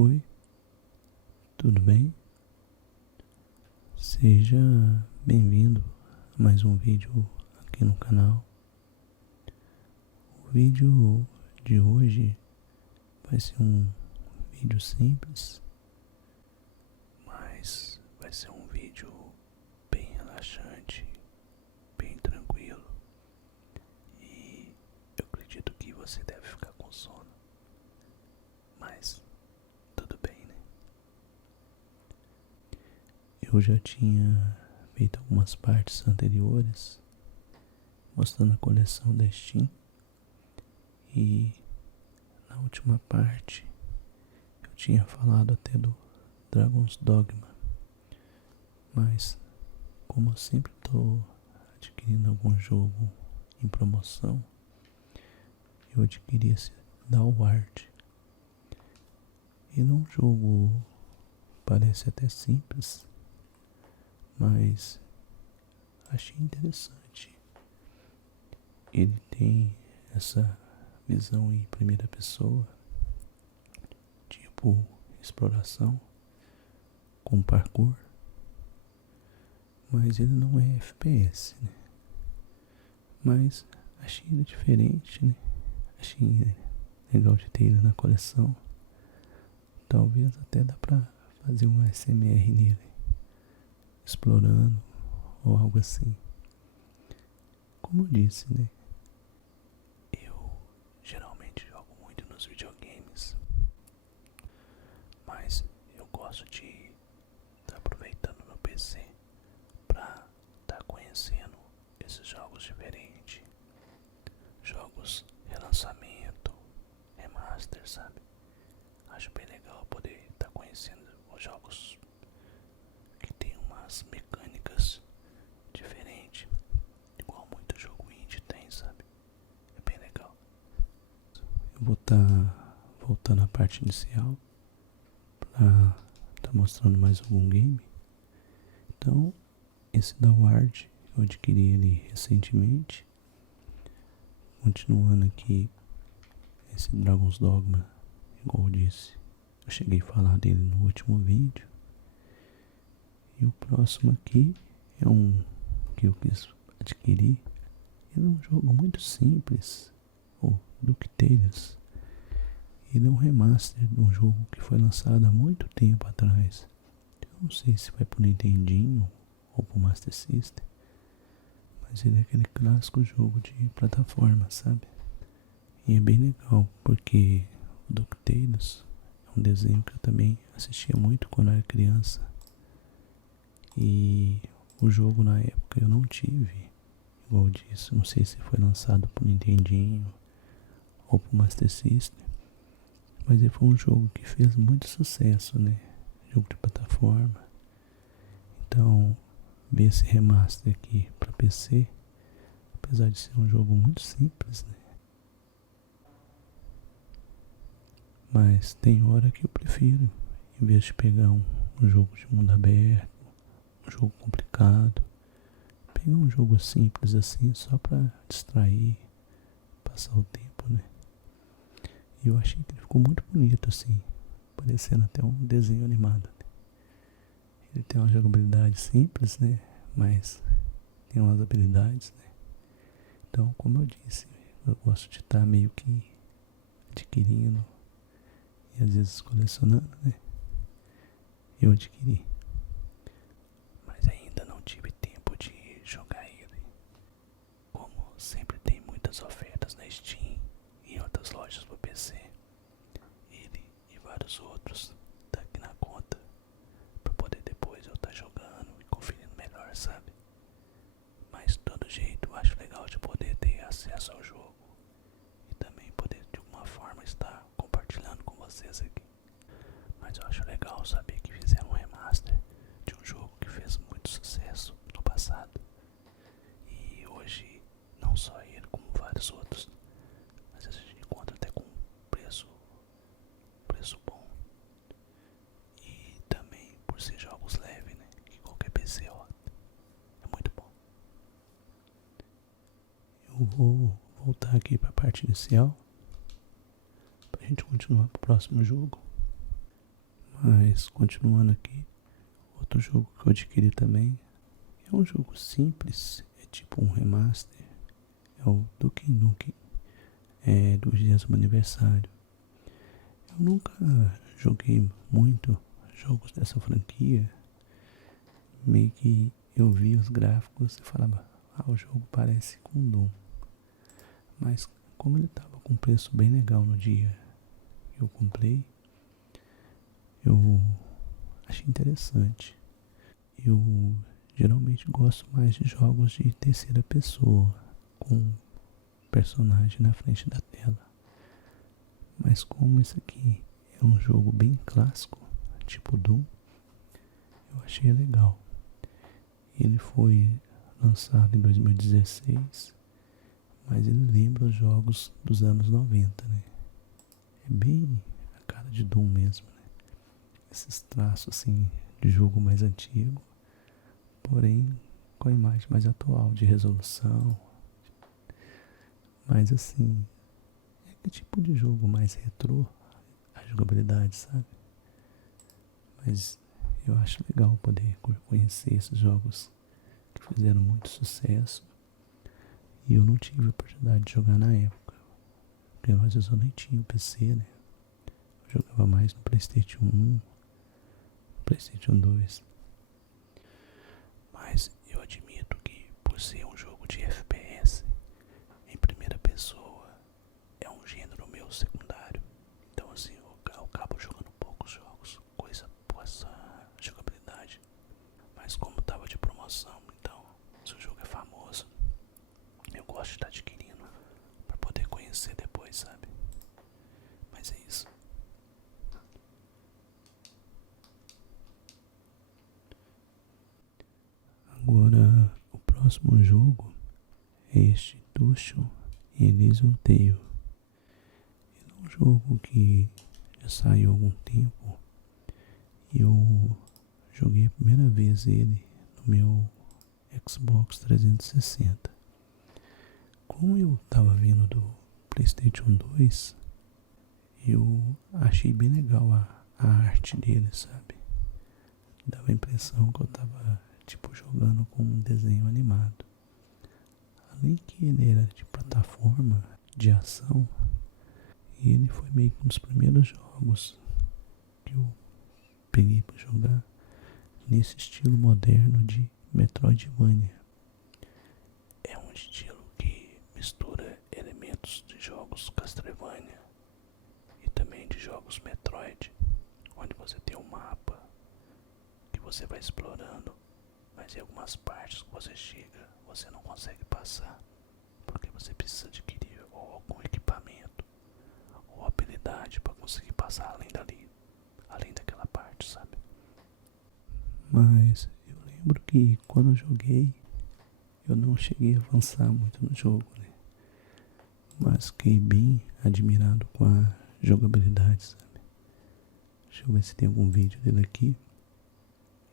Oi, tudo bem? Seja bem-vindo a mais um vídeo aqui no canal. O vídeo de hoje vai ser um vídeo simples, mas vai ser um vídeo bem relaxante, bem tranquilo, e eu acredito que você deve ficar com sono, mas tudo bem, né? Eu já tinha feito algumas partes anteriores mostrando a coleção da Steam, e na última parte eu tinha falado até do Dragon's Dogma, mas como eu sempre estou adquirindo algum jogo em promoção, eu adquiri esse Downward. Ele é um jogo, parece até simples, mas achei interessante. Ele tem essa visão em primeira pessoa, tipo exploração, com parkour, mas ele não é FPS, né? Mas achei ele diferente, né? Achei legal de ter ele na coleção. Talvez até dá pra fazer um ASMR nele, explorando ou algo assim. Como eu disse, né? Eu geralmente jogo muito nos videogames, mas eu gosto de estar aproveitando no PC pra estar conhecendo esses jogos diferentes. Jogos relançamento, remaster, sabe? Acho bem legal poder estar conhecendo os jogos que tem umas mecânicas diferentes, igual muito jogo indie tem, sabe? É bem legal. Eu vou estar voltando à parte inicial pra estar mostrando mais algum game. Então, esse Downward eu adquiri ele recentemente. Continuando aqui, esse Dragon's Dogma, igual eu disse, eu cheguei a falar dele no último vídeo. E o próximo aqui é um que eu quis adquirir. Ele é um jogo muito simples, o DuckTales. Ele é um remaster de um jogo que foi lançado há muito tempo atrás. Eu não sei se foi pro Nintendinho ou pro Master System, mas ele é aquele clássico jogo de plataforma, sabe? E é bem legal porque o DuckTales é um desenho que eu também assistia muito quando era criança. E o jogo na época eu não tive, igual eu disse, não sei se foi lançado pro Nintendinho ou pro Master System, mas ele foi um jogo que fez muito sucesso, né? Jogo de plataforma. Então, ver esse remaster aqui pra PC, apesar de ser um jogo muito simples, né? Mas tem hora que eu prefiro, em vez de pegar um jogo de mundo aberto, um jogo complicado, pegar um jogo simples assim, só pra distrair, passar o tempo, né? E eu achei que ele ficou muito bonito assim, parecendo até um desenho animado. Ele tem uma jogabilidade simples, né? Mas tem umas habilidades, né? Então, como eu disse, eu gosto de estar meio que adquirindo e às vezes colecionando, né? Eu adquiri, mas ainda não tive tempo de jogar ele. Como sempre tem muitas ofertas na Steam e em outras lojas para PC, ele e vários outros tá aqui na conta para poder depois eu estar jogando e conferindo melhor, sabe? Mas de todo jeito eu acho legal de poder ter acesso ao jogo e também poder de alguma forma estar compartilhando com vocês aqui. Mas eu acho legal saber que fizeram um remaster de um jogo que fez muito sucesso no passado. E hoje, não só ele, como vários outros, às vezes a gente encontra até com preço bom. E também por ser jogos leves, né? Que qualquer PC, ó, é muito bom. Eu vou voltar aqui para a parte inicial, pra gente continuar pro próximo jogo. Mas continuando aqui, outro jogo que eu adquiri também é um jogo simples, é tipo um remaster, é o Duke Nukem, é do 20º aniversário. Eu nunca joguei muito jogos dessa franquia, meio que eu vi os gráficos e falava, o jogo parece com Doom. Mas como ele estava com preço bem legal no dia que eu comprei, eu achei interessante. Eu geralmente gosto mais de jogos de terceira pessoa, com personagem na frente da tela. Mas como esse aqui é um jogo bem clássico, tipo Doom, eu achei legal. Ele foi lançado em 2016, mas ele lembra os jogos dos anos 90, né? É bem a cara de Doom mesmo, né? Esses traços assim de jogo mais antigo, porém com a imagem mais atual de resolução. Mas assim, é que tipo de jogo mais retrô, a jogabilidade, sabe? Mas eu acho legal poder conhecer esses jogos que fizeram muito sucesso e eu não tive a oportunidade de jogar na época, porque às vezes eu nem tinha o PC, né? Eu jogava mais no PlayStation 1, PlayStation 2. Mas eu admito que, por ser um jogo de FPS em primeira pessoa, é um gênero meu secundário. Então assim, eu acabo jogando poucos jogos com essa jogabilidade. Mas como tava de promoção, então, se o jogo é famoso, eu gosto de estar adquirindo para poder conhecer depois, sabe? Mas é isso. Agora, o próximo jogo é este Tuxo Elysium Tale. Ele é um jogo que já saiu há algum tempo e eu joguei a primeira vez ele no meu Xbox 360. Como eu estava vindo do PlayStation 2, eu achei bem legal a arte dele, sabe? Dava a impressão que eu estava tipo jogando com um desenho animado. Além que ele era de plataforma, de ação, e ele foi meio que um dos primeiros jogos que eu peguei para jogar nesse estilo moderno de Metroidvania. É um estilo que mistura elementos de jogos Castlevania e também de jogos Metroid, onde você tem um mapa que você vai explorando, mas em algumas partes que você chega, você não consegue passar, porque você precisa adquirir ou algum equipamento ou habilidade para conseguir passar além dali, além daquela parte, sabe? Mas eu lembro que quando eu joguei, eu não cheguei a avançar muito no jogo, né? Mas fiquei bem admirado com a jogabilidade, sabe? Deixa eu ver se tem algum vídeo dele aqui.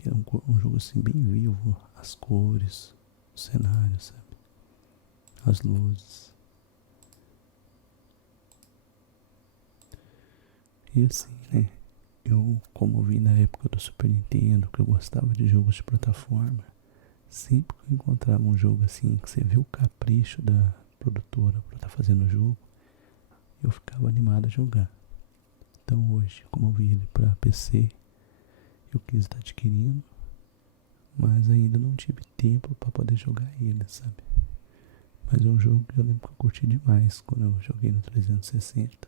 É um jogo assim bem vivo, as cores, o cenário, sabe? As luzes. E assim, né? Eu, como vi na época do Super Nintendo, que eu gostava de jogos de plataforma, sempre que eu encontrava um jogo assim, que você vê o capricho da produtora para estar fazendo o jogo, eu ficava animado a jogar. Então hoje, como eu vi ele para PC, eu quis estar adquirindo, mas ainda não tive tempo para poder jogar ele, sabe? Mas é um jogo que eu lembro que eu curti demais quando eu joguei no 360.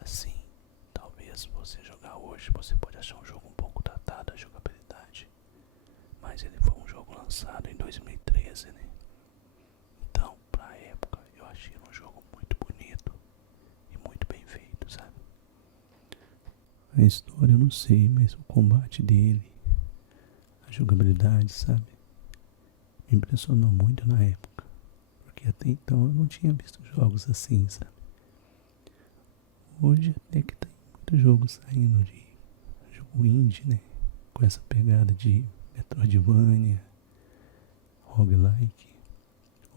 Assim, talvez você jogar hoje, você pode achar um jogo um pouco datado a jogabilidade, mas ele foi um jogo lançado em 2013, né? Então, pra época, eu achei um jogo muito bonito e muito bem feito, sabe? A história eu não sei, mas o combate dele, a jogabilidade, sabe? Me impressionou muito na época, porque até então eu não tinha visto jogos assim, sabe? Hoje até que tem muito jogo saindo de jogo indie, né? Com essa pegada de Metroidvania, roguelike,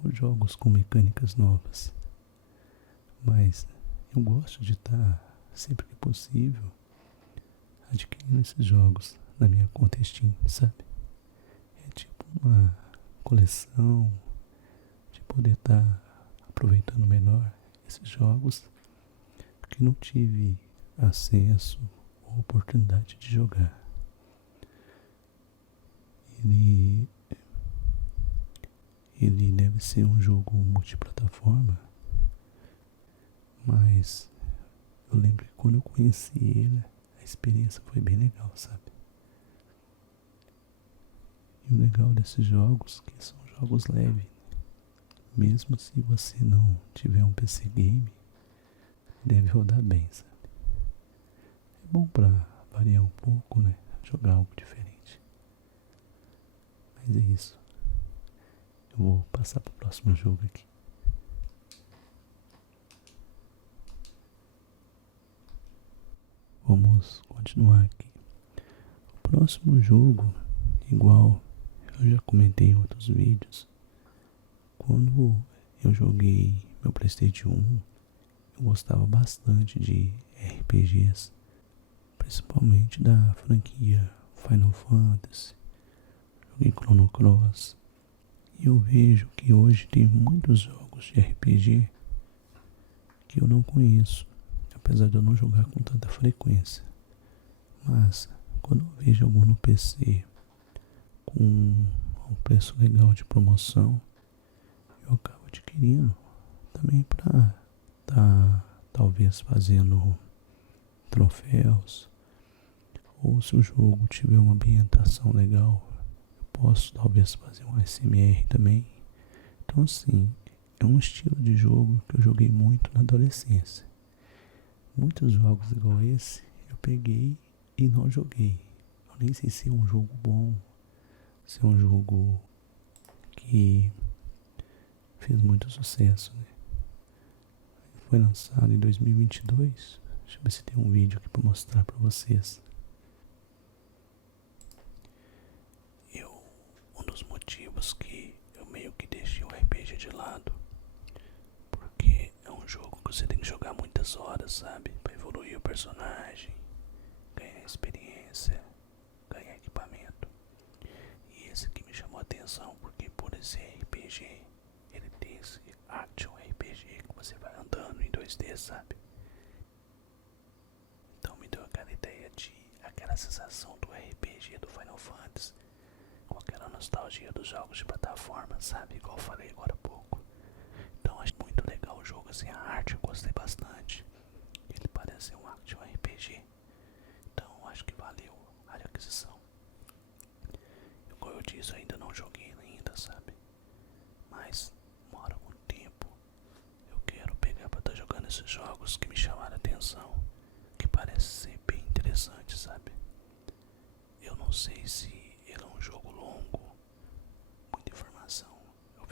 ou jogos com mecânicas novas. Mas eu gosto de estar, sempre que possível, adquirindo esses jogos na minha conta Steam, sabe? É tipo uma coleção de poder estar aproveitando melhor esses jogos que não tive acesso ou oportunidade de jogar. Ele deve ser um jogo multiplataforma, mas eu lembro que quando eu conheci ele, a experiência foi bem legal, sabe? E o legal desses jogos é que são jogos leves. Mesmo se você não tiver um PC game, deve rodar bem, sabe? É bom pra variar um pouco, né? Jogar algo diferente. Mas é isso. Eu vou passar pro próximo jogo aqui. Vamos continuar aqui. O próximo jogo, igual eu já comentei em outros vídeos, quando eu joguei meu PlayStation 1, eu gostava bastante de RPGs, principalmente da franquia Final Fantasy. Joguei Chrono Cross. E eu vejo que hoje tem muitos jogos de RPG que eu não conheço, apesar de eu não jogar com tanta frequência. Mas quando eu vejo algum no PC com um preço legal de promoção, eu acabo adquirindo também para talvez fazendo troféus, ou se o jogo tiver uma ambientação legal, eu posso talvez fazer um ASMR também. Então assim, é um estilo de jogo que eu joguei muito na adolescência. Muitos jogos igual esse eu peguei e não joguei. Eu nem sei se é um jogo bom, se é um jogo que fez muito sucesso, né? Foi lançado em 2022. Deixa eu ver se tem um vídeo aqui para mostrar para vocês. Um dos motivos que eu meio que deixei o RPG de lado, porque é um jogo que você tem que jogar muitas horas, sabe? Para evoluir o personagem, ganhar experiência, ganhar equipamento. E esse aqui me chamou a atenção, porque por esse RPG, ele tem esse action RPG que você vai andando em 2D, sabe? Então me deu aquela ideia aquela sensação do RPG do Final Fantasy, com aquela nostalgia dos jogos de plataforma, sabe? Igual eu falei agora há pouco. Então acho muito legal o jogo, assim, a arte eu gostei bastante. Ele parece ser um action RPG. Então acho que valeu a aquisição. Como eu disse, eu ainda não joguei ainda, sabe? Mas mora algum tempo eu quero pegar pra estar jogando esses jogos que me chamaram a atenção, que parece ser bem interessante, sabe? Eu não sei se ele é um jogo longo, muita informação.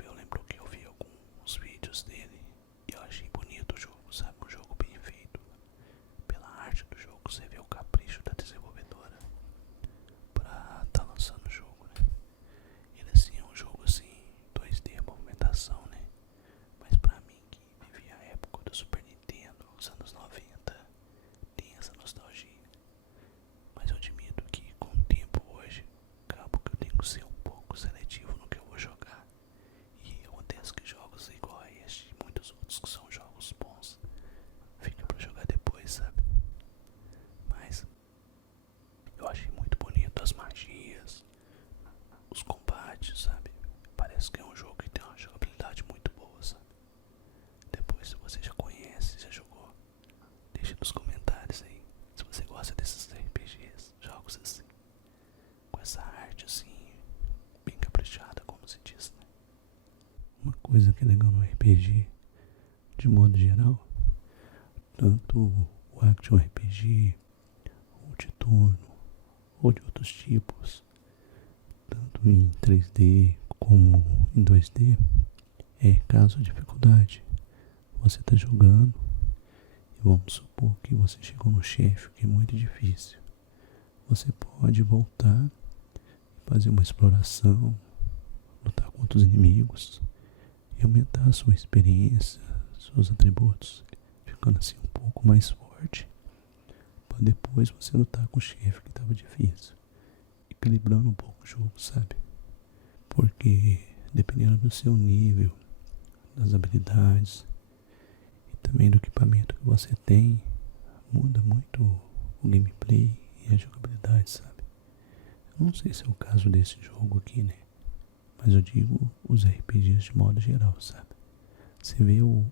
Eu lembro que eu vi alguns vídeos dele e eu achei bonito o jogo, sabe? Um jogo bem feito. Pela arte do jogo, você vê o capricho da desenvolvedora pra tá lançando o jogo, né? Ele assim é um jogo assim, 2D, movimentação, né? Mas pra mim que vivi a época do Super Nintendo, os anos 90, tem essa nostalgia. Mas eu admito que com o tempo hoje, acabo que eu tenho que ser um pouco seletivo no que eu vou jogar. E acontece que jogos igual a este e muitos outros que são jogos bons, fica pra jogar depois, sabe? Mas eu achei muito bonito as magias, os combates, sabe? Parece que é um jogo que tem uma jogabilidade muito boa, sabe? Depois, se você já conhece, já jogou, deixa nos comentários aí se você gosta desses RPGs, jogos assim, com essa arte assim, bem caprichada, como se diz, né? Uma coisa que é legal no RPG, de modo geral, tanto o Action RPG, ou de turno, ou de outros tipos, tanto em 3D como em 2D, é caso de dificuldade. Você está jogando e vamos supor que você chegou no chefe, que é muito difícil. Você pode voltar, fazer uma exploração, lutar contra os inimigos e aumentar a sua experiência, seus atributos, ficando assim um pouco mais forte. pra depois você lutar com o chefe que tava difícil. Equilibrando um pouco o jogo, sabe? Porque dependendo do seu nível, das habilidades e também do equipamento que você tem, muda muito o gameplay e a jogabilidade, sabe? Eu não sei se é o caso desse jogo aqui, né? Mas eu digo os RPGs de modo geral, sabe? Você vê o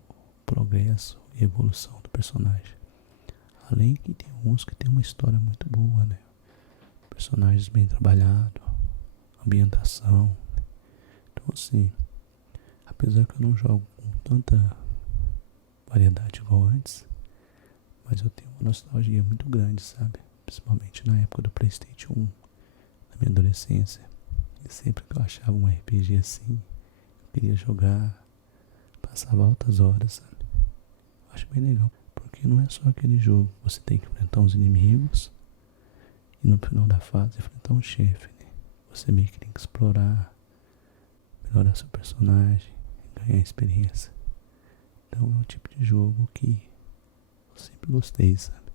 progresso e evolução do personagem. Além que tem uns que tem uma história muito boa, né? Personagens bem trabalhados, ambientação. Então assim, apesar que eu não jogo com tanta variedade igual antes, mas eu tenho uma nostalgia muito grande, sabe? Principalmente na época do PlayStation 1, na minha adolescência. E sempre que eu achava um RPG assim, eu queria jogar, passava altas horas, sabe? Eu acho bem legal, porque não é só aquele jogo, você tem que enfrentar os inimigos e no final da fase enfrentar um chefe, né? Você meio que tem que explorar, melhorar seu personagem, ganhar experiência. Então é um tipo de jogo que eu sempre gostei, sabe?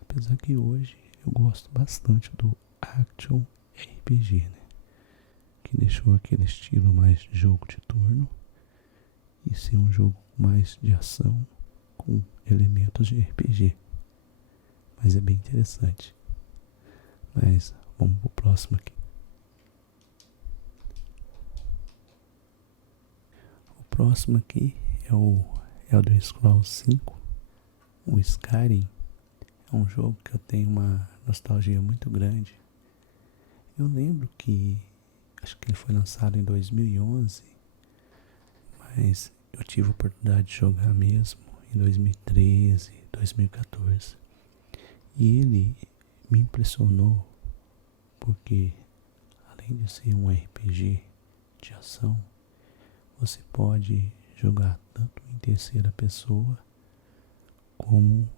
Apesar que hoje eu gosto bastante do Action RPG, né? Que deixou aquele estilo mais de jogo de turno e ser um jogo mais de ação com elementos de RPG. Mas é bem interessante. Mas vamos pro próximo aqui. O próximo aqui é o Elder Scrolls 5, o Skyrim. É um jogo que eu tenho uma nostalgia muito grande. Eu lembro que acho que ele foi lançado em 2011, mas eu tive a oportunidade de jogar mesmo em 2013, 2014. E ele me impressionou porque, além de ser um RPG de ação, você pode jogar tanto em terceira pessoa como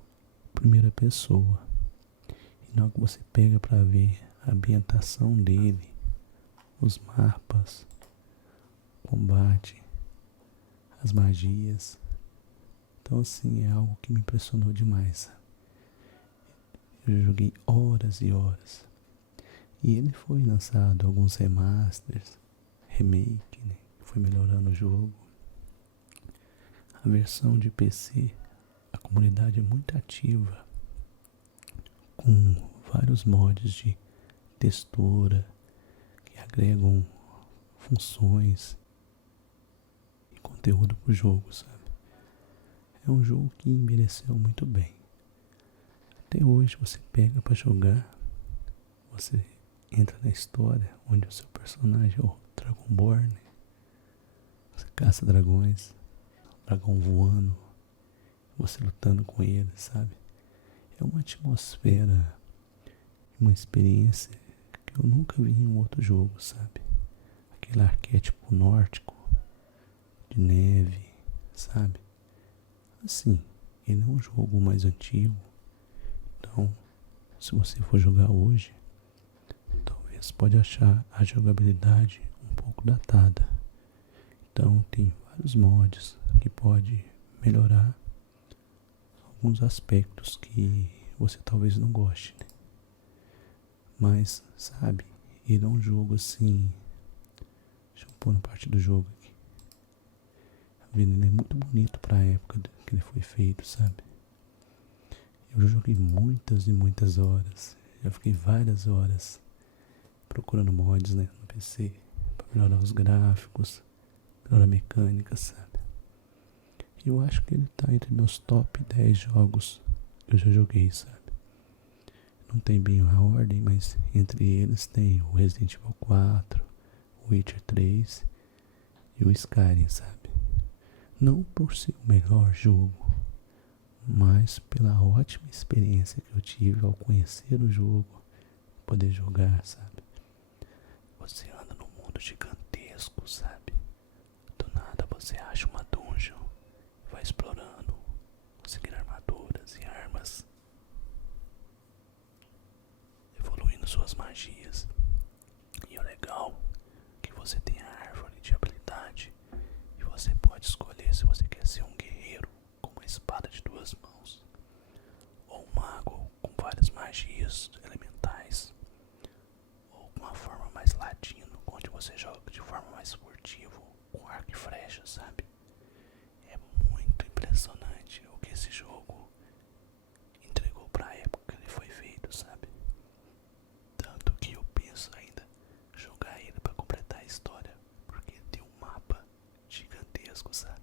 primeira pessoa. E na hora que você pega para ver a ambientação dele, os mapas, o combate, as magias, então assim, é algo que me impressionou demais. Eu joguei horas e horas. E ele foi lançado alguns remasters, remake, né? Foi melhorando o jogo. A versão de PC, a comunidade é muito ativa, com vários mods de textura que agregam funções e conteúdo pro jogo, sabe? É um jogo que envelheceu muito bem. Até hoje você pega pra jogar, você entra na história onde o seu personagem é o Dragonborn, você caça dragões, dragão voando, você lutando com ele, sabe? É uma atmosfera, uma experiência que eu nunca vi em um outro jogo, sabe? Aquele arquétipo nórdico, de neve, sabe? Assim, ele é um jogo mais antigo, então se você for jogar hoje, talvez pode achar a jogabilidade um pouco datada. Então tem vários mods que pode melhorar alguns aspectos que você talvez não goste, né? Mas, sabe, ele é um jogo assim. Deixa eu pôr na parte do jogo aqui. Ele é muito bonito pra época que ele foi feito, sabe? Eu já joguei muitas e muitas horas. Já fiquei várias horas procurando mods, né, no PC pra melhorar os gráficos, melhorar a mecânica, sabe? Eu acho que ele tá entre meus top 10 jogos que eu já joguei, sabe? Não tem bem a ordem, mas entre eles tem o Resident Evil 4, o Witcher 3 e o Skyrim, sabe? Não por ser o melhor jogo, mas pela ótima experiência que eu tive ao conhecer o jogo, poder jogar, sabe? Você anda num mundo gigantesco, sabe? Do nada você acha uma dungeon, vai explorando, conseguir armaduras e armas, evoluindo suas magias. E o legal é que você tem a árvore de habilidade e você pode escolher se você quer ser um guerreiro com uma espada de 2 mãos ou um mago com inveja, sabe? É muito impressionante o que esse jogo entregou pra época que ele foi feito, sabe? Tanto que eu penso ainda jogar ele pra completar a história, porque tem um mapa gigantesco, sabe?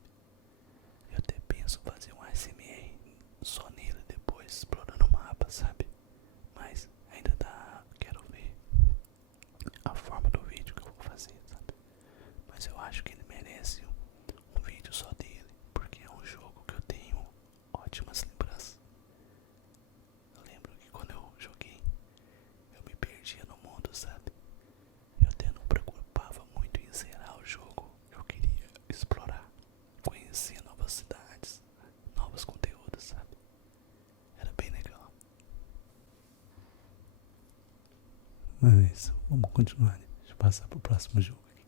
Eu até penso fazer um ASMR só nele depois, explorando o mapa, sabe? Mas ainda quero ver a forma do vídeo que eu vou fazer, sabe? Mas eu acho que ele merece um vídeo só dele, porque é um jogo que eu tenho ótimas lembranças. Eu lembro que quando eu joguei, eu me perdia no mundo, sabe? Eu até não preocupava muito em zerar o jogo. Eu queria explorar, conhecer novas cidades, novos conteúdos, sabe? Era bem legal. Mas vamos continuar, né? Deixa eu passar pro próximo jogo aqui.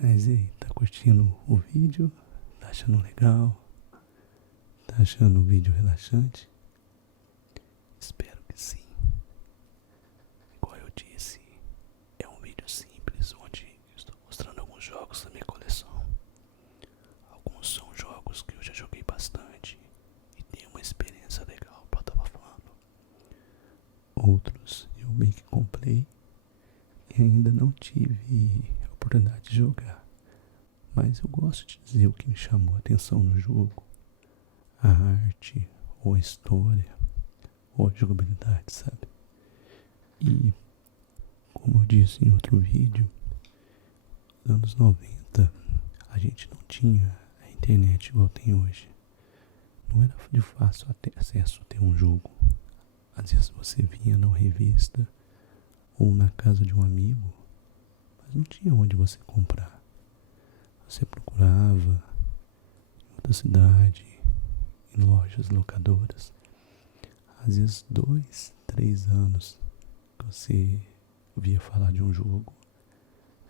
Mas e aí, tá curtindo o vídeo? Tá achando legal? Tá achando o vídeo relaxante? Espero que sim. Igual eu disse, é um vídeo simples onde eu estou mostrando alguns jogos da minha coleção. Alguns são jogos que eu já joguei bastante e tenho uma experiência legal pra estar falando. Outros eu meio que comprei e ainda não tive a oportunidade de jogar. Mas eu gosto de dizer o que me chamou a atenção no jogo. A arte, ou a história, ou a jogabilidade, sabe? E, como eu disse em outro vídeo, nos anos 90 a gente não tinha a internet igual tem hoje. Não era de fácil acesso a ter um jogo. Às vezes você vinha numa revista ou na casa de um amigo, mas não tinha onde você comprar. Você procurava em outra cidade, em lojas locadoras. Às vezes 2, 3 anos que você ouvia falar de um jogo,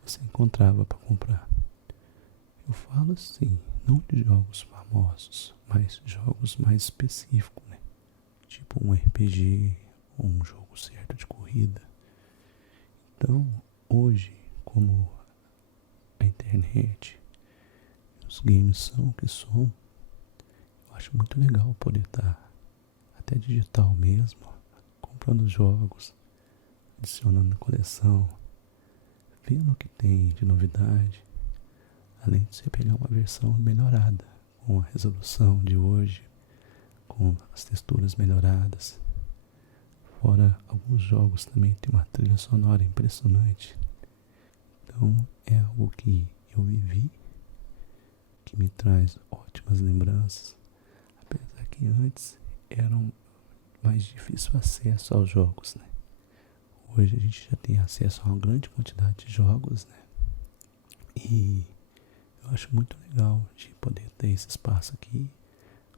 você encontrava para comprar. Eu falo assim, não de jogos famosos, mas jogos mais específicos, né? Tipo um RPG ou um jogo certo de corrida. Então, hoje, como a internet e os games são o que são, eu acho muito legal poder estar até digital mesmo, comprando jogos, adicionando na coleção, vendo o que tem de novidade, além de você pegar uma versão melhorada, com a resolução de hoje, com as texturas melhoradas. Fora alguns jogos também tem uma trilha sonora impressionante. Então é algo que eu vivi, que me traz ótimas lembranças, apesar que antes era mais difícil acesso aos jogos, né? Hoje a gente já tem acesso a uma grande quantidade de jogos, né? E eu acho muito legal de poder ter esse espaço aqui,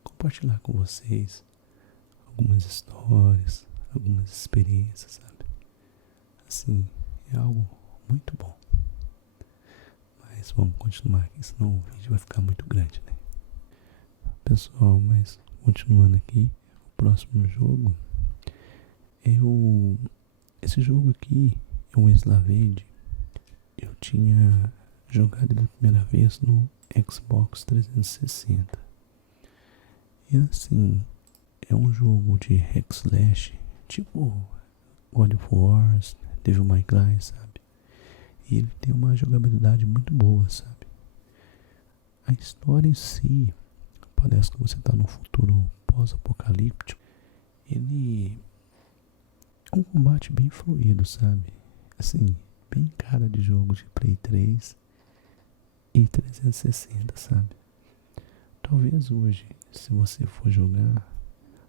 compartilhar com vocês algumas histórias, algumas experiências, sabe? Assim, é algo muito bom. Mas vamos continuar aqui, senão o vídeo vai ficar muito grande, né? Pessoal, mas continuando aqui, o próximo jogo, esse jogo aqui, o Enslaved, eu tinha jogado ele a primeira vez no Xbox 360. E assim, é um jogo de hack slash, tipo God of War, Devil May Cry, sabe? E ele tem uma jogabilidade muito boa, sabe? A história em si, parece que você está num futuro pós-apocalíptico. Ele é um combate bem fluido, sabe? Assim, bem cara de jogo de Play 3 e 360, sabe? Talvez hoje, se você for jogar,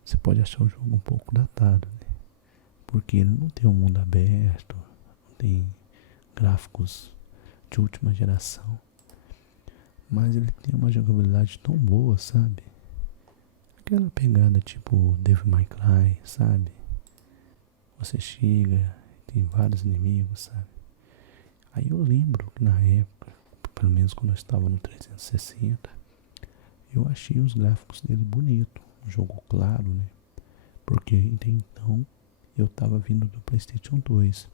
você pode achar o jogo um pouco datado, né? Porque ele não tem um mundo aberto, não tem gráficos de última geração, mas ele tem uma jogabilidade tão boa, sabe? Aquela pegada tipo Devil May Cry, sabe? Você chega, tem vários inimigos, sabe? Aí eu lembro que na época, pelo menos quando eu estava no 360, eu achei os gráficos dele bonito, um jogo claro, né? Porque até então eu estava vindo do PlayStation 2.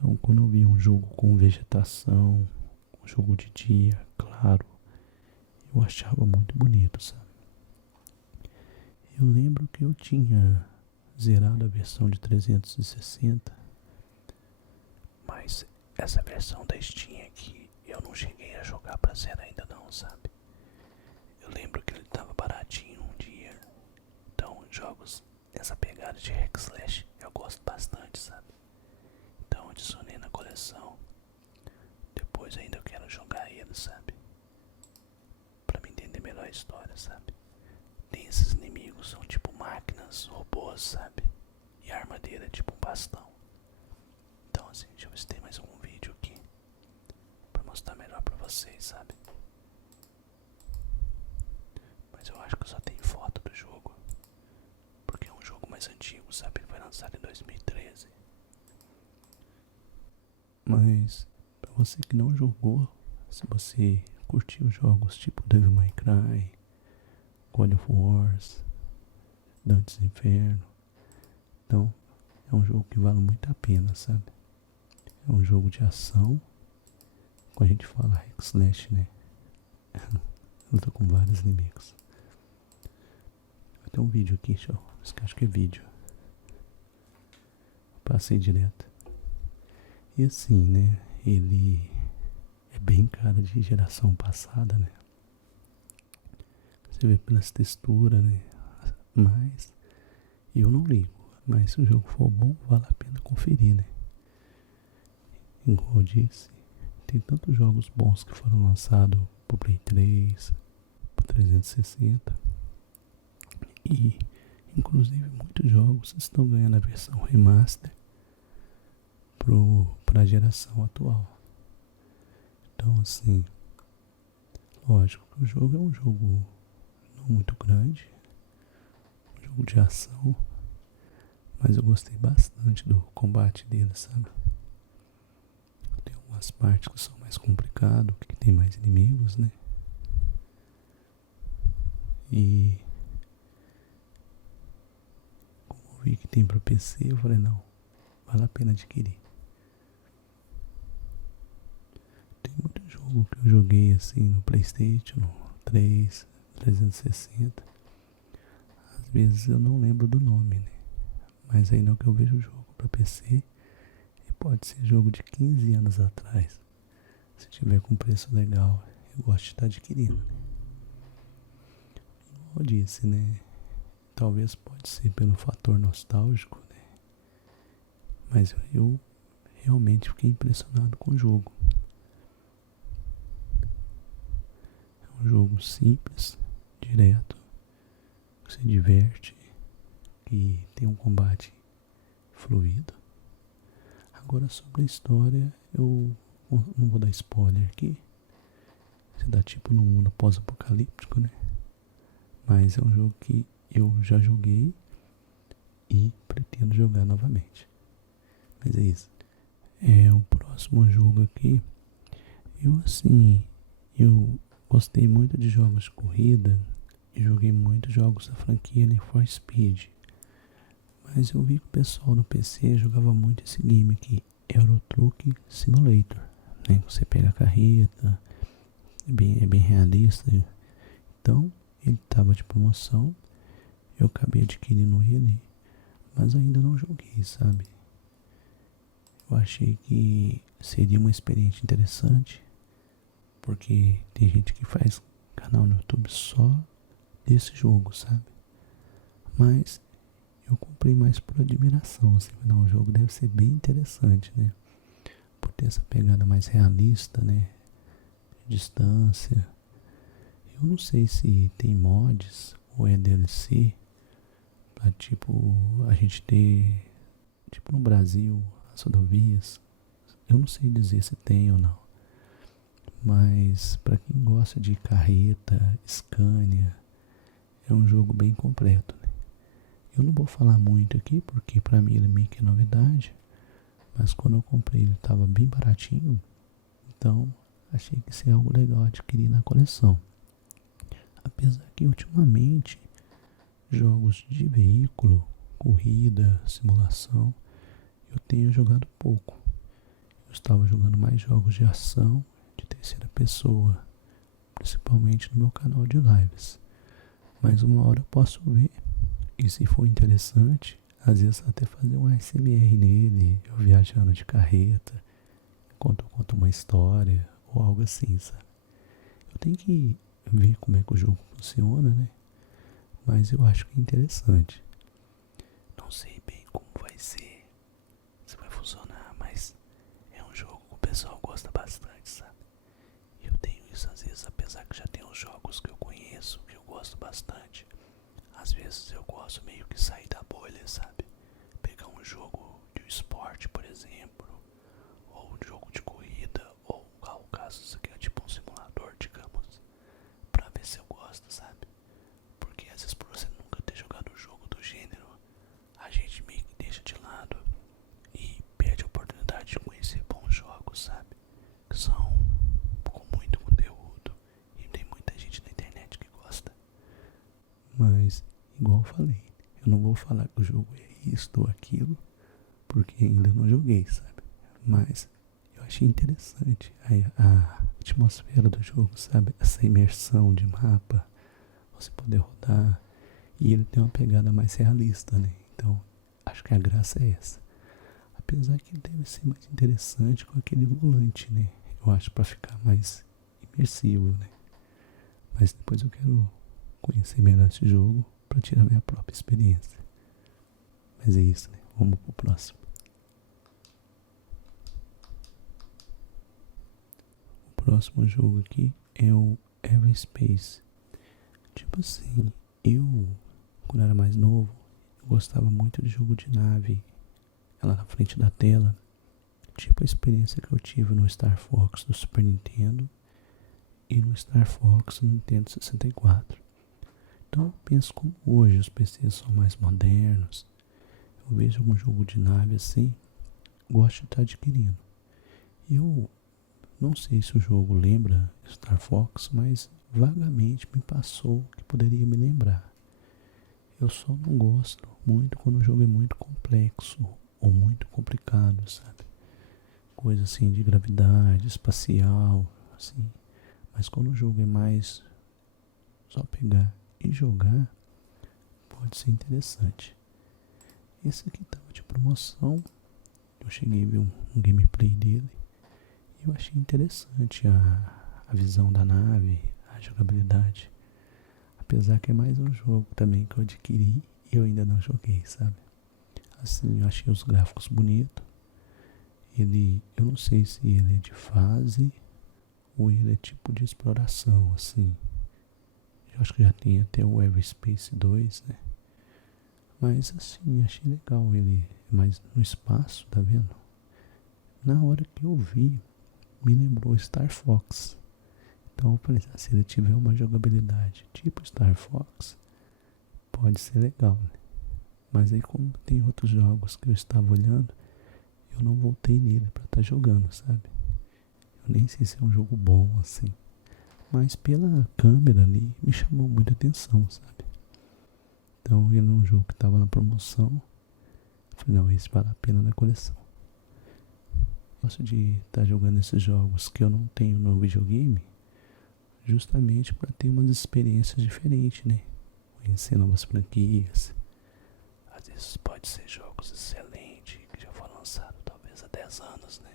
Então, quando eu via um jogo com vegetação, um jogo de dia, claro, eu achava muito bonito, sabe? Eu lembro que eu tinha zerado a versão de 360, mas essa versão da Steam aqui eu não cheguei a jogar pra zerar ainda não, sabe? Eu lembro que ele tava baratinho um dia, então jogos nessa pegada de hack slash eu gosto bastante, sabe? Então eu adicionei na coleção. Depois ainda eu quero jogar ele, sabe? Pra me entender melhor a história, sabe? Tem esses inimigos, são tipo máquinas, robôs, sabe? E a arma dele é tipo um bastão. Então assim, deixa eu ver se tem mais algum vídeo aqui pra mostrar melhor pra vocês, sabe? Mas eu acho que eu só tenho foto do jogo, porque é um jogo mais antigo, sabe? Ele foi lançado em 2013. Mas pra você que não jogou, se você curtiu jogos tipo Devil May Cry, God of Wars, Dante's Inferno, então é um jogo que vale muito a pena, sabe? É um jogo de ação, quando a gente fala hack slash, né? Luta com vários inimigos. Vai ter um vídeo aqui, show. Acho que é vídeo. Passei direto. E assim, né? Ele é bem cara de geração passada, né? Você vê pelas texturas, né? Mas eu não ligo. Mas se o jogo for bom, vale a pena conferir, né? Igual eu disse, tem tantos jogos bons que foram lançados pro Play 3, pro 360. E inclusive muitos jogos estão ganhando a versão remaster pra geração atual. Então assim, lógico que o jogo é um jogo não muito grande, um jogo de ação, mas eu gostei bastante do combate dele, sabe? Tem algumas partes que são mais complicadas, que tem mais inimigos, né? E como eu vi que tem pra PC, eu falei, não, vale a pena adquirir. Tem muito jogo que eu joguei assim no PlayStation, no 3, 360. Às vezes eu não lembro do nome, né? Mas ainda que eu vejo o jogo pra PC, e pode ser jogo de 15 anos atrás. Se tiver com preço legal, eu gosto de estar adquirindo, né? Como eu disse, né? Talvez pode ser pelo fator nostálgico, né? Mas eu realmente fiquei impressionado com o jogo. É um jogo simples, direto, que se diverte, que tem um combate fluido. Agora sobre a história, eu não vou dar spoiler aqui. Você dá tipo num mundo pós-apocalíptico, né? Mas é um jogo que eu já joguei e pretendo jogar novamente. Mas é isso. É o próximo jogo aqui. Eu gostei muito de jogos de corrida e joguei muitos jogos da franquia Need for Speed. Mas eu vi que o pessoal no PC jogava muito esse game aqui, Euro Truck Simulator, né? Você pega a carreta, é bem realista. Então, ele estava de promoção, eu acabei adquirindo ele, mas ainda não joguei, sabe? Eu achei que seria uma experiência interessante, porque tem gente que faz canal no YouTube só desse jogo, sabe? Mas eu comprei mais por admiração, assim, não, o jogo deve ser bem interessante, né? Por ter essa pegada mais realista, né? De distância. Eu não sei se tem mods ou é DLC pra tipo a gente ter, tipo no Brasil, as rodovias. Eu não sei dizer se tem ou não. Mas pra quem gosta de carreta, Scania, é um jogo bem completo, né? Eu não vou falar muito aqui porque pra mim ele é meio que novidade. Mas quando eu comprei ele estava bem baratinho. Então achei que seria algo legal adquirir na coleção. Apesar que ultimamente jogos de veículo, corrida, simulação, eu tenho jogado pouco. eu estava jogando mais jogos de ação, de terceira pessoa, principalmente no meu canal de lives. Mas uma hora eu posso ver, e se for interessante, às vezes até fazer um ASMR nele, eu viajando de carreta, enquanto eu conto uma história, ou algo assim, sabe? Eu tenho que ver como é que o jogo funciona, né? Mas eu acho que é interessante. Não sei bem como vai ser, se vai funcionar, mas é um jogo que o pessoal gosta bastante, sabe? E eu tenho isso às vezes, apesar que já tem uns jogos que eu conheço, que eu gosto bastante. Às vezes eu gosto meio que sair da bolha, sabe? Pegar um jogo de esporte, por exemplo, ou um jogo de corrida, ou ao caso isso aqui é tipo um simulador, digamos, pra ver se eu gosto, sabe? Porque às vezes por você nunca ter jogado um jogo do gênero, a gente meio que deixa de lado e perde a oportunidade de conhecer bons jogos, sabe? Que são com muito conteúdo e tem muita gente na internet que gosta. Mas, igual eu falei, eu não vou falar que o jogo é isto ou aquilo, porque ainda não joguei, sabe? Mas eu achei interessante a atmosfera do jogo, sabe? Essa imersão de mapa, você poder rodar. E ele tem uma pegada mais realista, né? Então, acho que a graça é essa. Apesar que ele deve ser mais interessante com aquele volante, né? Eu acho pra ficar mais imersivo, né? Mas depois eu quero conhecer melhor esse jogo pra tirar minha própria experiência. Mas é isso, né? Vamos pro próximo. O próximo jogo aqui é o Everspace. Tipo assim, eu, quando era mais novo, eu gostava muito de jogo de nave, ela na frente da tela. Tipo a experiência que eu tive no Star Fox do Super Nintendo e no Star Fox no Nintendo 64. Então eu penso como hoje os PCs são mais modernos, eu vejo algum jogo de nave assim, gosto de estar adquirindo. Eu não sei se o jogo lembra Star Fox, mas vagamente me passou que poderia me lembrar. Eu só não gosto muito quando o jogo é muito complexo ou muito complicado, sabe? Coisa assim de gravidade, espacial, assim. Mas quando o jogo é mais só pegar e jogar, pode ser interessante. Esse aqui tava de promoção, eu cheguei a ver um gameplay dele e eu achei interessante a visão da nave, a jogabilidade. Apesar que é mais um jogo também que eu adquiri e eu ainda não joguei, sabe? Assim, eu achei os gráficos bonitos. Eu não sei se ele é de fase ou ele é tipo de exploração, assim. Eu acho que já tem até o Everspace 2, né? Mas assim, achei legal ele mais no espaço, tá vendo? Na hora que eu vi, me lembrou Star Fox. Então eu falei, se ele tiver uma jogabilidade tipo Star Fox, pode ser legal, né? Mas aí como tem outros jogos que eu estava olhando, eu não voltei nele pra estar jogando, sabe? Eu nem sei se é um jogo bom assim. Mas pela câmera ali, me chamou muita atenção, sabe? Então ele é um jogo que estava na promoção. Eu falei, não, esse vale a pena na coleção. Gosto de estar jogando esses jogos que eu não tenho no videogame, justamente para ter umas experiências diferentes, né? Conhecer novas franquias. Às vezes pode ser jogos excelentes, que já foram lançados talvez há 10 anos, né?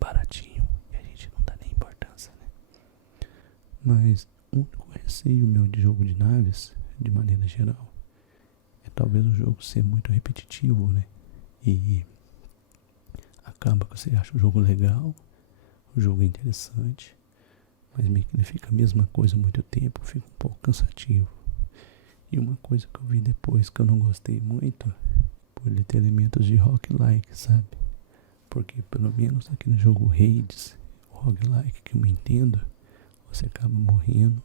Baratinho, e a gente não dá nem importância, né? Mas o único receio meu de jogo de naves, de maneira geral, é talvez o jogo ser muito repetitivo, né? E acaba que você acha o jogo legal, o jogo é interessante, mas meio que ele fica a mesma coisa há muito tempo, fica um pouco cansativo. E uma coisa que eu vi depois que eu não gostei muito, por ele ter elementos de roguelike, sabe? Porque pelo menos aqui no jogo Hades, o roguelike que eu me entendo, você acaba morrendo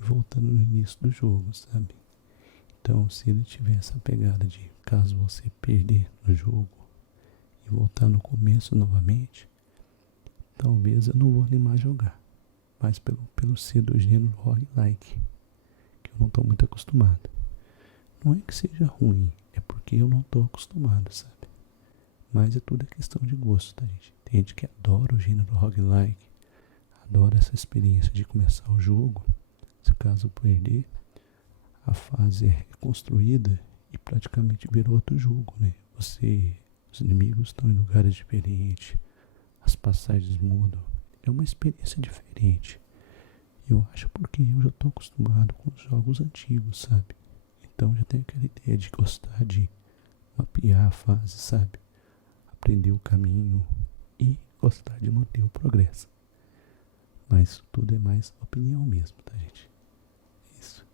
e voltando no início do jogo, sabe? Então se ele tiver essa pegada de caso você perder no jogo e voltar no começo novamente, talvez eu não vou animar a jogar. Mas pelo ser do gênero roguelike, que eu não estou muito acostumado. Não é que seja ruim, é porque eu não estou acostumado, sabe? Mas é tudo questão de gosto, tá, gente? Tem gente que adora o gênero roguelike, adora essa experiência de começar o jogo. Se caso perder, a fase é reconstruída e praticamente vira outro jogo, né? Os inimigos estão em lugares diferentes, as passagens mudam. É uma experiência diferente. Eu acho porque eu já estou acostumado com os jogos antigos, sabe? Então já tenho aquela ideia de gostar de mapear a fase, sabe? Aprender o caminho e gostar de manter o progresso. Mas isso tudo é mais opinião mesmo, tá, gente? Isso.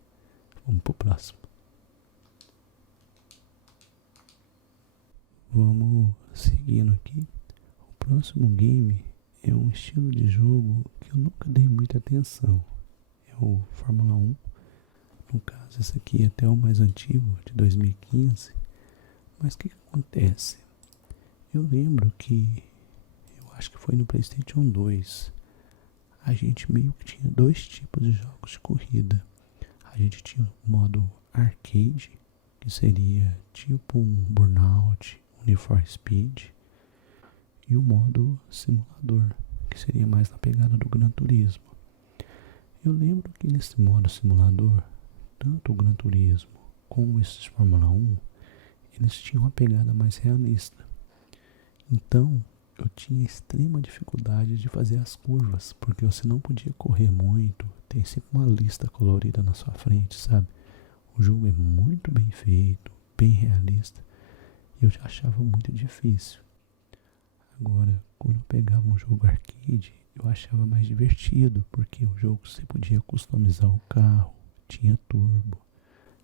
Vamos pro próximo. Vamos seguindo aqui. O próximo game é um estilo de jogo que eu nunca dei muita atenção. É o Fórmula 1. No caso, esse aqui é até o mais antigo, de 2015. Mas o que acontece? Eu lembro que, eu acho que foi no PlayStation 2, a gente meio que tinha dois tipos de jogos de corrida. A gente tinha o modo arcade, que seria tipo um Burnout, um Need for Speed, e o modo simulador, que seria mais na pegada do Gran Turismo. Eu lembro que nesse modo simulador, tanto o Gran Turismo como esses Fórmula 1, eles tinham uma pegada mais realista. Então, eu tinha extrema dificuldade de fazer as curvas, porque você não podia correr muito, tem sempre uma lista colorida na sua frente, sabe? O jogo é muito bem feito, bem realista, e eu já achava muito difícil. Agora, quando eu pegava um jogo arcade, eu achava mais divertido, porque o jogo você podia customizar o carro, tinha turbo.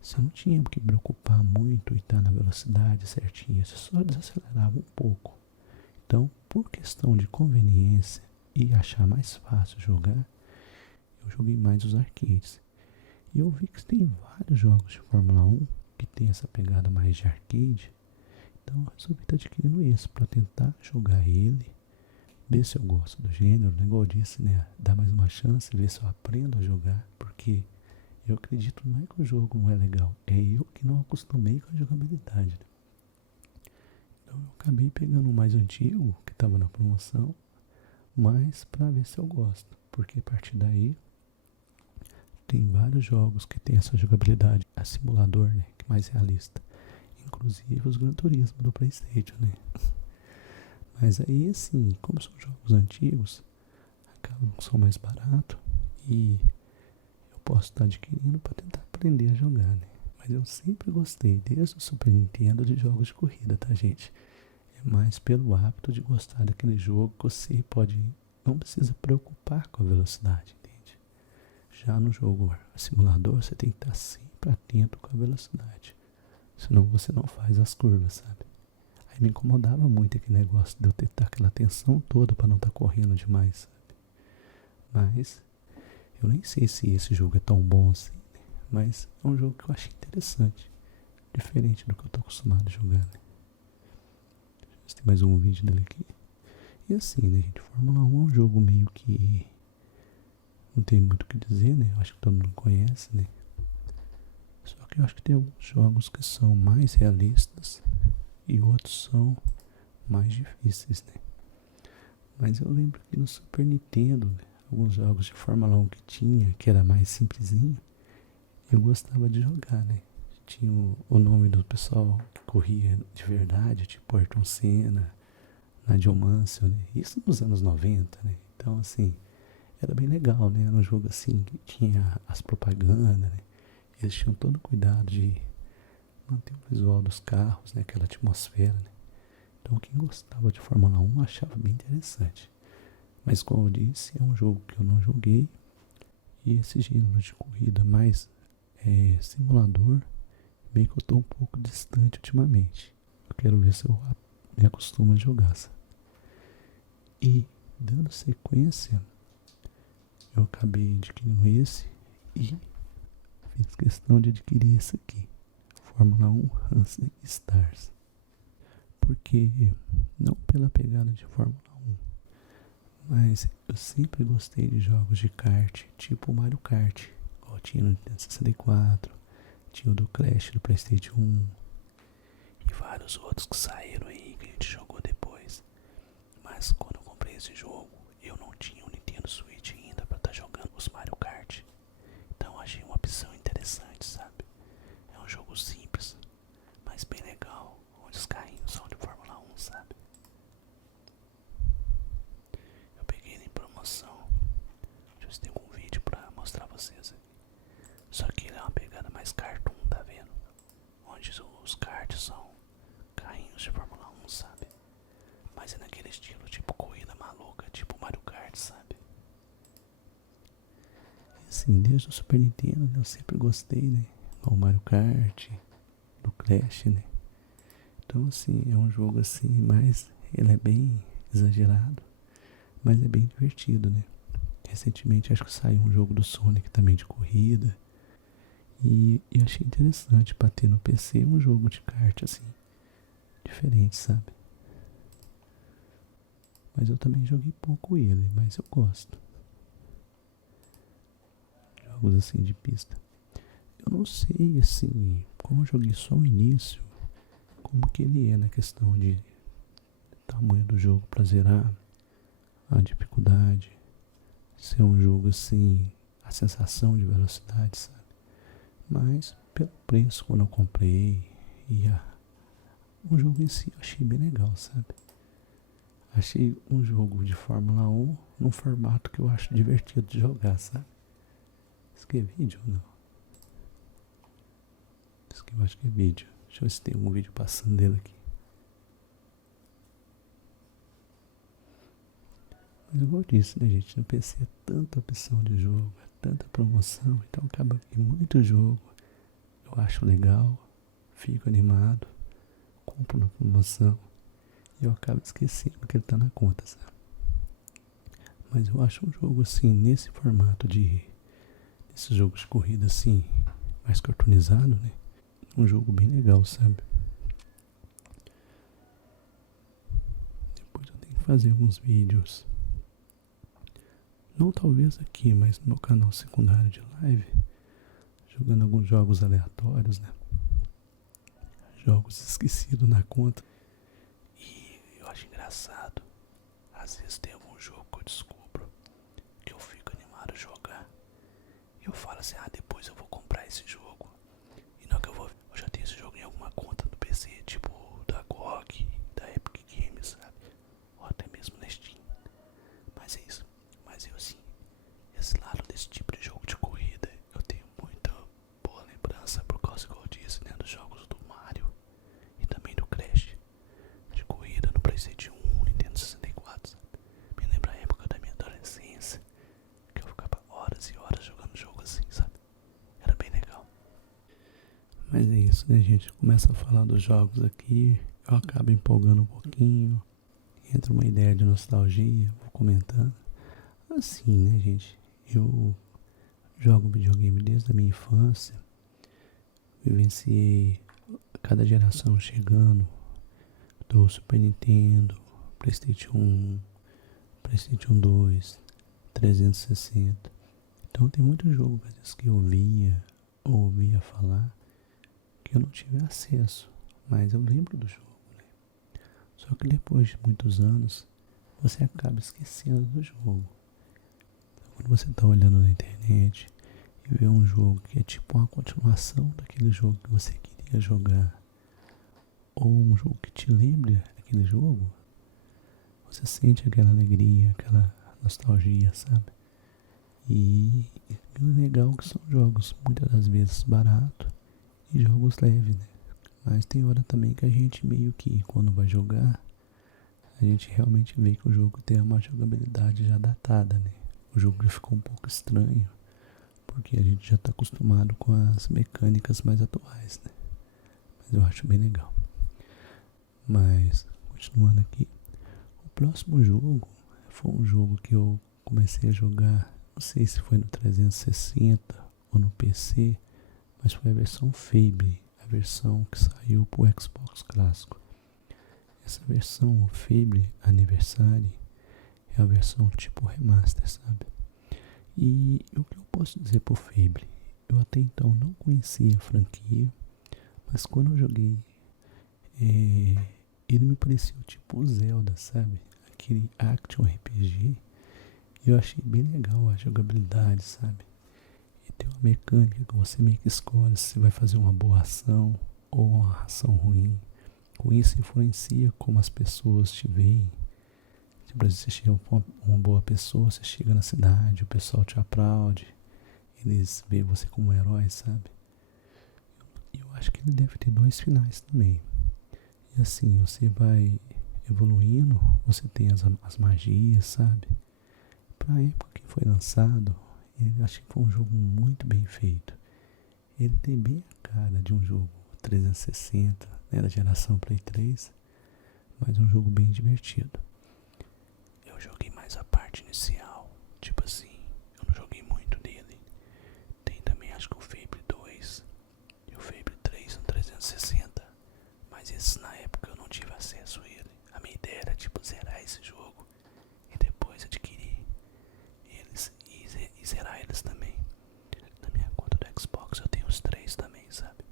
Você não tinha que preocupar muito em estar na velocidade certinha, você só desacelerava um pouco. Então, por questão de conveniência e achar mais fácil jogar, eu joguei mais os arcades. E eu vi que tem vários jogos de Fórmula 1 que tem essa pegada mais de arcade. Então eu resolvi estar adquirindo esse para tentar jogar ele, ver se eu gosto do gênero, né? Igual eu disse, né? Dar mais uma chance, ver se eu aprendo a jogar, porque eu acredito não é que o jogo não é legal, é eu que não acostumei com a jogabilidade, né? Então eu acabei pegando o mais antigo, que estava na promoção, mas para ver se eu gosto, porque a partir daí tem vários jogos que tem essa jogabilidade, a simulador, né, que é mais realista, inclusive os Gran Turismo do PlayStation, né? Mas aí assim, como são jogos antigos, acabam que são mais baratos e eu posso estar adquirindo para tentar aprender a jogar, né? Mas eu sempre gostei, desde o Super Nintendo, de jogos de corrida, tá, gente? É mais pelo hábito de gostar daquele jogo que você não precisa preocupar com a velocidade, entende? Já no jogo simulador, você tem que estar sempre atento com a velocidade, senão você não faz as curvas, sabe? Aí me incomodava muito aquele negócio de eu ter que estar aquela atenção toda para não estar correndo demais, sabe? Mas eu nem sei se esse jogo é tão bom assim, né? Mas é um jogo que eu achei interessante, diferente do que eu tô acostumado a jogar, né? Tem mais um vídeo dele aqui. E assim, né, gente, Fórmula 1 é um jogo meio que não tem muito o que dizer, né? Eu acho que todo mundo conhece, né? Só que eu acho que tem alguns jogos que são mais realistas e outros são mais difíceis, né? Mas eu lembro que no Super Nintendo, né, alguns jogos de Fórmula 1 que tinha, que era mais simplesinho, eu gostava de jogar, né? Tinha o nome do pessoal que corria de verdade, tipo Ayrton Senna, Nigel Mansell, né? Isso nos anos 90, né? Então, assim, era bem legal, né? Era um jogo assim que tinha as propagandas, né? Eles tinham todo o cuidado de manter o visual dos carros, né? Aquela atmosfera, né? Então, quem gostava de Fórmula 1 achava bem interessante. Mas, como eu disse, é um jogo que eu não joguei. E esse gênero de corrida mais simulador, bem que eu tô um pouco distante ultimamente. Eu quero ver se eu me acostumo a jogar. E, dando sequência, eu acabei adquirindo esse e fiz questão de adquirir esse aqui, Fórmula 1 Racing Stars. Porque, não pela pegada de Fórmula 1, mas eu sempre gostei de jogos de kart, tipo Mario Kart, igual tinha no Nintendo 64, tinha o do Crash do PlayStation 1 e vários outros que saíram aí que a gente jogou depois. Mas quando eu comprei esse jogo, eu não tinha um Nintendo Switch ainda pra estar jogando os Mario Kart. Então achei uma opção interessante, sabe? É um jogo simples, mas bem legal, onde os carrinhos são de Fórmula 1, sabe? Eu peguei ele em promoção. Deixa eu ver se tem algum vídeo pra mostrar pra vocês aqui. Só que ele é uma pegada mais cartoon, tá vendo? Onde os karts são carrinhos de Fórmula 1, sabe? Mas é naquele estilo, tipo corrida maluca, tipo Mario Kart, sabe? E assim, desde o Super Nintendo, né, eu sempre gostei, né? Do Mario Kart, do Clash, né? Então assim, é um jogo assim, mas ele é bem exagerado, mas é bem divertido, né? Recentemente acho que saiu um jogo do Sonic também de corrida. E achei interessante pra ter no PC um jogo de kart assim, diferente, sabe? Mas eu também joguei pouco ele, mas eu gosto. Jogos assim de pista. Eu não sei assim, como eu joguei só o início, como que ele é na questão de tamanho do jogo pra zerar, a dificuldade, ser um jogo assim, a sensação de velocidade, sabe? Mas pelo preço quando eu comprei e o jogo em si eu achei bem legal, sabe? Achei um jogo de Fórmula 1 num formato que eu acho divertido de jogar, sabe? Isso aqui é vídeo ou não? Isso aqui eu acho que é vídeo. Deixa eu ver se tem algum vídeo passando dele aqui. Mas igual eu disse, né, gente? No PC é tanta opção de jogo, é tanta promoção, então acaba que muito jogo eu acho legal, fico animado, compro na promoção e eu acabo esquecendo que ele tá na conta, sabe? Mas eu acho um jogo assim, nesse formato de esses jogos de corrida assim, mais cartoonizado, né? Um jogo bem legal, sabe? Depois eu tenho que fazer alguns vídeos. Não talvez aqui, mas no meu canal secundário de live, jogando alguns jogos aleatórios, né? Jogos esquecidos na conta. E eu acho engraçado. Às vezes tem algum jogo que eu descubro que eu fico animado a jogar. E eu falo assim, depois eu vou comprar esse jogo. E não que eu já tenho esse jogo em alguma conta do PC, tipo da GOG, da Epic Games, sabe? Ou até mesmo na Steam. Mas é isso. Mas eu assim, esse lado desse tipo de jogo de corrida, eu tenho muita boa lembrança por causa, igual eu disse, né, dos jogos do Mario e também do Crash de corrida no PlayStation 1, Nintendo 64, sabe? Me lembra a época da minha adolescência, que eu ficava horas e horas jogando jogo assim, sabe? Era bem legal. Mas é isso, né, gente? Começa a falar dos jogos aqui, eu acabo empolgando um pouquinho, entra uma ideia de nostalgia, vou comentando. Assim, né, gente? Eu jogo videogame desde a minha infância, vivenciei cada geração chegando, do Super Nintendo, PlayStation 1, PlayStation 2, 360. Então tem muito jogo às vezes que eu via ou ouvia falar que eu não tive acesso, mas eu lembro do jogo, né? Só que depois de muitos anos você acaba esquecendo do jogo. Então, quando você está olhando na internet e vê um jogo que é tipo uma continuação daquele jogo que você queria jogar, ou um jogo que te lembre aquele jogo, você sente aquela alegria, aquela nostalgia, sabe? E o legal é que são jogos muitas das vezes baratos e jogos leves, né? Mas tem hora também que a gente meio que, quando vai jogar, a gente realmente vê que o jogo tem uma jogabilidade já datada, né? O jogo já ficou um pouco estranho, porque a gente já está acostumado com as mecânicas mais atuais, né? Mas eu acho bem legal. Mas, continuando aqui, o próximo jogo foi um jogo que eu comecei a jogar, não sei se foi no 360 ou no PC, mas foi a versão Fable, a versão que saiu pro Xbox clássico. Essa versão Fable Anniversary é a versão tipo remaster, sabe? E o que eu posso dizer pro Fable? Eu até então não conhecia a franquia, mas quando eu joguei, ele me pareceu tipo o Zelda, sabe? aquele Action RPG. E eu achei bem legal a jogabilidade, sabe? E tem uma mecânica que você meio que escolhe se você vai fazer uma boa ação ou uma ação ruim. Com isso influencia como as pessoas te veem. Tipo, se você chega com uma boa pessoa, você chega na cidade, o pessoal te aplaude, eles veem você como um herói, sabe? E eu acho que ele deve ter 2 finais também. E assim, você vai evoluindo, você tem as magias, sabe? Pra época que foi lançado, eu acho que foi um jogo muito bem feito. Ele tem bem a cara de um jogo 360, né, da geração Play 3, mas um jogo bem divertido. Eu joguei mais a parte inicial, tipo assim, eu não joguei muito dele. Tem também acho que o Fable 2 e o Fable 3 no 360, mas esses na época eu não tive acesso a ele. A minha ideia era tipo zerar esse jogo e depois adquirir eles e zerar eles também. Na minha conta do Xbox eu tenho os 3 também, sabe?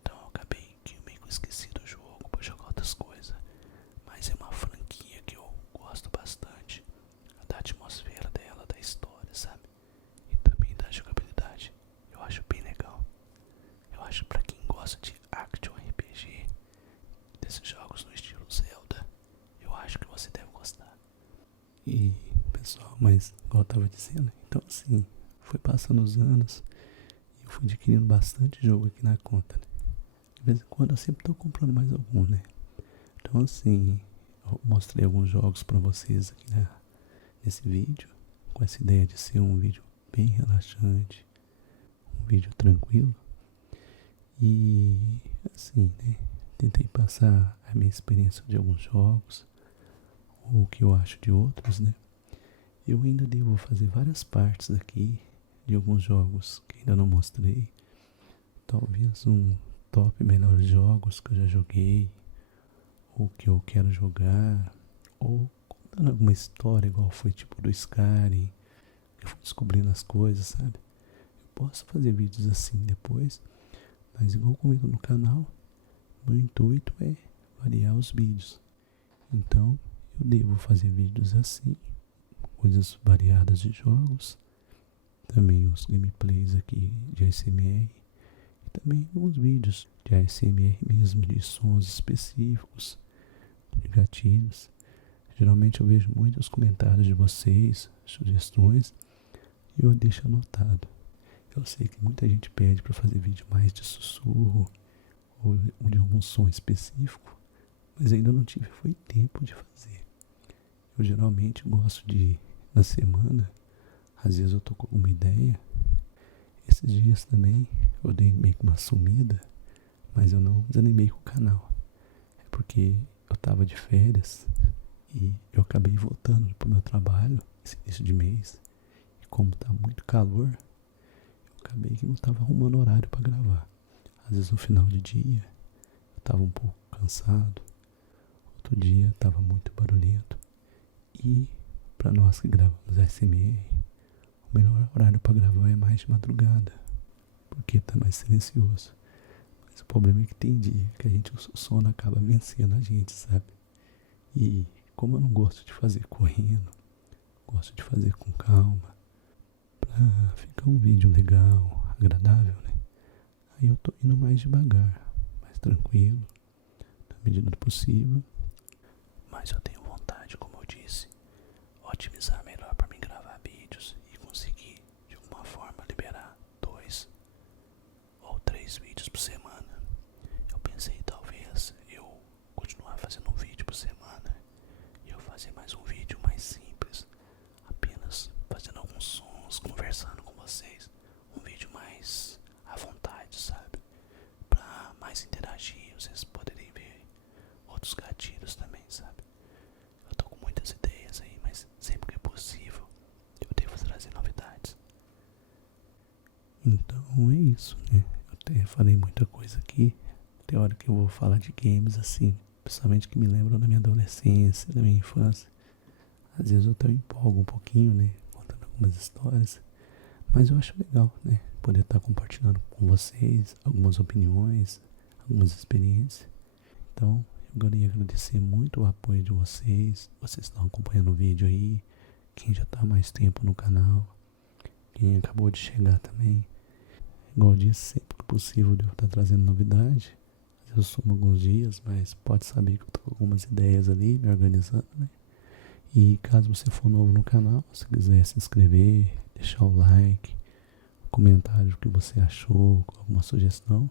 Então eu acabei que eu meio que esqueci do jogo pra jogar outras coisas. Mas é uma franquia que eu gosto bastante. Da atmosfera dela, da história, sabe? E também da jogabilidade. Eu acho bem legal. Eu acho pra quem gosta de Action RPG, desses jogos no estilo Zelda, eu acho que você deve gostar. E pessoal, mas igual eu tava dizendo, então assim, foi passando os anos e eu fui adquirindo bastante jogo aqui na conta, né? De vez em quando eu sempre tô comprando mais algum, né? Então assim, eu mostrei alguns jogos pra vocês aqui, né, nesse vídeo, com essa ideia de ser um vídeo bem relaxante, um vídeo tranquilo. E assim, né, tentei passar a minha experiência de alguns jogos, ou o que eu acho de outros, né. Eu ainda devo fazer várias partes aqui de alguns jogos que ainda não mostrei. Talvez um top melhores jogos que eu já joguei, ou que eu quero jogar, ou contando alguma história igual foi tipo do Skyrim, que eu fui descobrindo as coisas, sabe? Eu posso fazer vídeos assim depois, mas igual eu comento no canal, meu intuito é variar os vídeos. Então eu devo fazer vídeos assim, coisas variadas de jogos, também os gameplays aqui de ASMR, e também alguns vídeos de ASMR mesmo, de sons específicos, de gatilhos. Geralmente eu vejo muitos comentários de vocês, sugestões, e eu deixo anotado. Eu sei que muita gente pede para fazer vídeo mais de sussurro ou de algum som específico, mas ainda não tive foi tempo de fazer. Eu geralmente gosto de, na semana, às vezes eu tô com alguma ideia. Esses dias também eu dei meio que uma sumida, mas eu não desanimei com o canal. É porque eu tava de férias e eu acabei voltando pro meu trabalho esse início de mês. E como tá muito calor, eu acabei que não tava arrumando horário para gravar. Às vezes no final de dia eu tava um pouco cansado, outro dia tava muito barulhento. E para nós que gravamos ASMR, o melhor horário para gravar é mais de madrugada, porque tá mais silencioso. Mas o problema é que tem dia que o sono acaba vencendo a gente, sabe? E como eu não gosto de fazer correndo, gosto de fazer com calma, pra ficar um vídeo legal, agradável, né? Aí eu tô indo mais devagar, mais tranquilo, na medida do possível. Mas eu tenho vontade, como eu disse, otimizar melhor para mim gravar vídeos e conseguir de alguma forma liberar 2 ou 3 vídeos por semana. Eu pensei talvez eu continuar fazendo um vídeo por semana e eu fazer mais um vídeo mais simples, apenas fazendo alguns sons, conversando com vocês, um vídeo mais à vontade, sabe? Pra mais interagir, vocês poderem ver outros gatilhos também, sabe? Eu tô com muitas ideias aí, mas sempre que é possível eu devo trazer novidades. Então é isso, né? Eu até falei muita coisa aqui. Tem hora que eu vou falar de games assim, principalmente que me lembram da minha adolescência, da minha infância. Às vezes eu até empolgo um pouquinho, né? Contando algumas histórias. Mas eu acho legal, né? Poder estar compartilhando com vocês algumas opiniões, algumas experiências. Então, queria agradecer muito o apoio de vocês. Vocês estão acompanhando o vídeo aí. Quem já está há mais tempo no canal. Quem acabou de chegar também. Igual eu disse, sempre que possível eu estar trazendo novidade. Eu sumo alguns dias, mas pode saber que eu tô com algumas ideias ali, me organizando, né? E caso você for novo no canal, se quiser se inscrever, deixar o like, comentário o que você achou, alguma sugestão,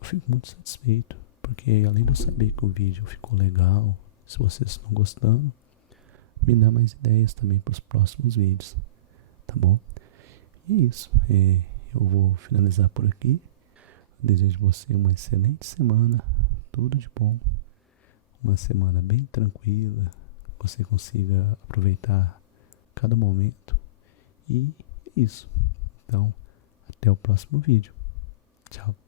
eu fico muito satisfeito, porque além de eu saber que o vídeo ficou legal, se vocês estão gostando, me dá mais ideias também para os próximos vídeos, tá bom? E é isso, eu vou finalizar por aqui. Desejo você uma excelente semana, tudo de bom, uma semana bem tranquila, que você consiga aproveitar cada momento. E é isso. Então, até o próximo vídeo. Tchau.